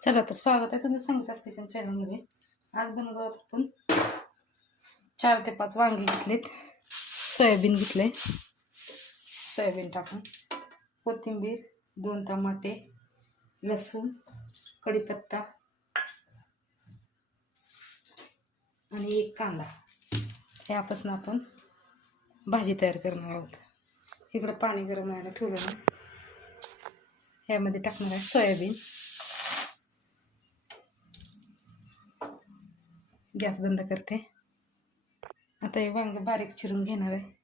चला तर स्वागत आहे. तुम्ही संगीतास किचन चॅनलमध्ये आज बनवत आहोत आपण चार ते पाच वांगी घेतलेत. सोयाबीन घेतले सोयाबीन टाकून. कोथिंबीर दोन टमाटे लसूण कढीपत्ता आणि एक कांदा. ह्यापासून आपण भाजी तयार करणार आहोत. इकडं पाणी गरम व्हायला ठेवलं यामध्ये ह्यामध्ये टाकणार आहे सोयाबीन. गॅस बंद करते. आता हे वांग बारीक चिरून घेणार आहे.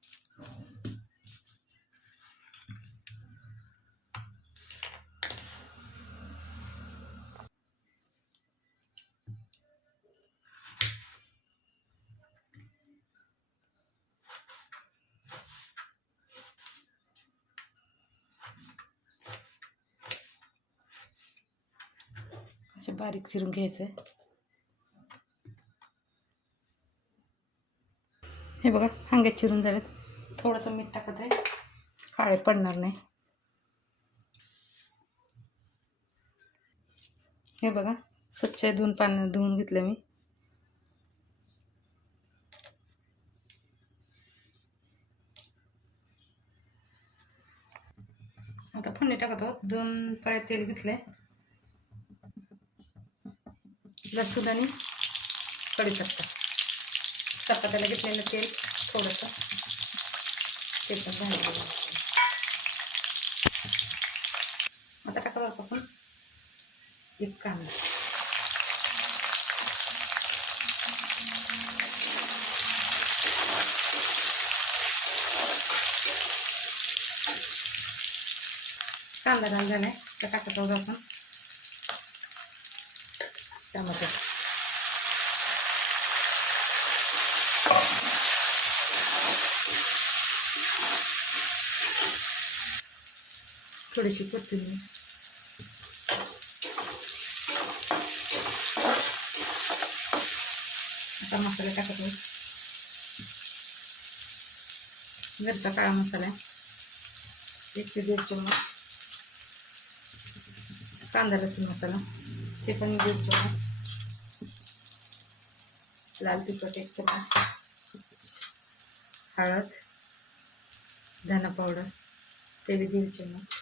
असे बारीक चिरून घ्यायचं. आहे हे बघा हांग्यात चिरून झालेत. थोडंसं मीठ टाकत आहे. काळे पडणार नाही. हे बघा स्वच्छ धुवून पाण्यात धुवून घेतलं मी. आता फोडणी टाकत आहोत. दोन पळ्या तेल घेतले लसूण आणि कढीपत्ता. चपात्याला घेतलेलं तेल थोडंसं. ते पण झालेलं आता टाकत आहोत आपण एक कांदा. कांदा लाल झालाय. तर टाकत आहोत आपण. टमाटर. थोडीशी कोथिंबीर. आता मसाला टाकतो घरचा काळा मसाला एक ते दीड चम्मच कांदा लसूण मसाला. ते पण दीड चम्मच लाल तिखट एक चम्मच हळद धना पावडर ते बी दीड चमच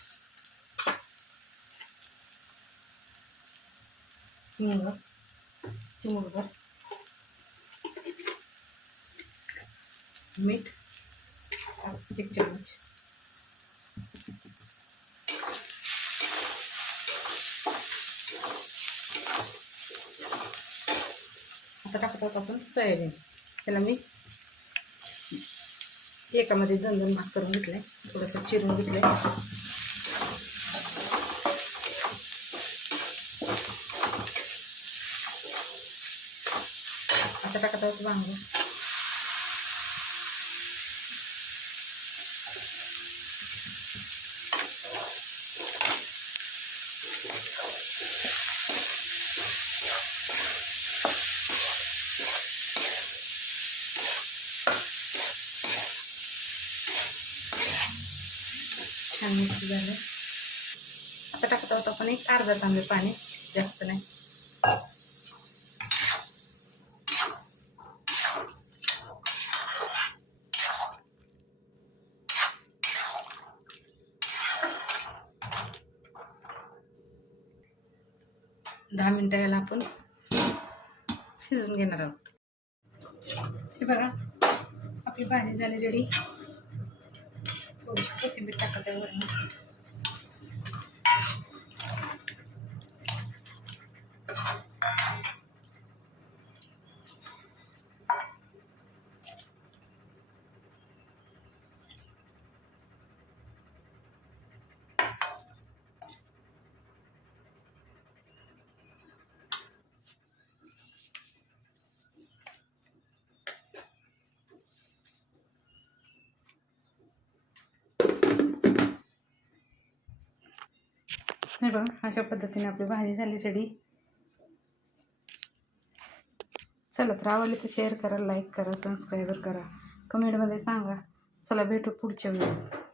हिंग चिमुरभर मीठ एक चमच आता टाकत आहोत आपण सोयाबीन. त्याला मी एकामध्ये दोन दोन भाग करून घेतले थोडंसं चिरून घेतले आता टाकत आहोत वांगं. छान मिक्स झालं. आता टाकत आहोत आपण एक अर्धा तांबे पाणी जास्त नाही. दहा मिनटं याला आपण शिजवून घेणार आहोत. हे बघा आपली भाजी झाली रेडी थोडीशी कोथिंबीर टाकत आहे वरून हे बघा अशा पद्धतीने आपली भाजी झाली रेडी चला तर आवडली तर शेअर करा लाईक करा सबस्क्राईबर करा. कमेंटमध्ये सांगा. चला भेटू पुढच्या वेळी.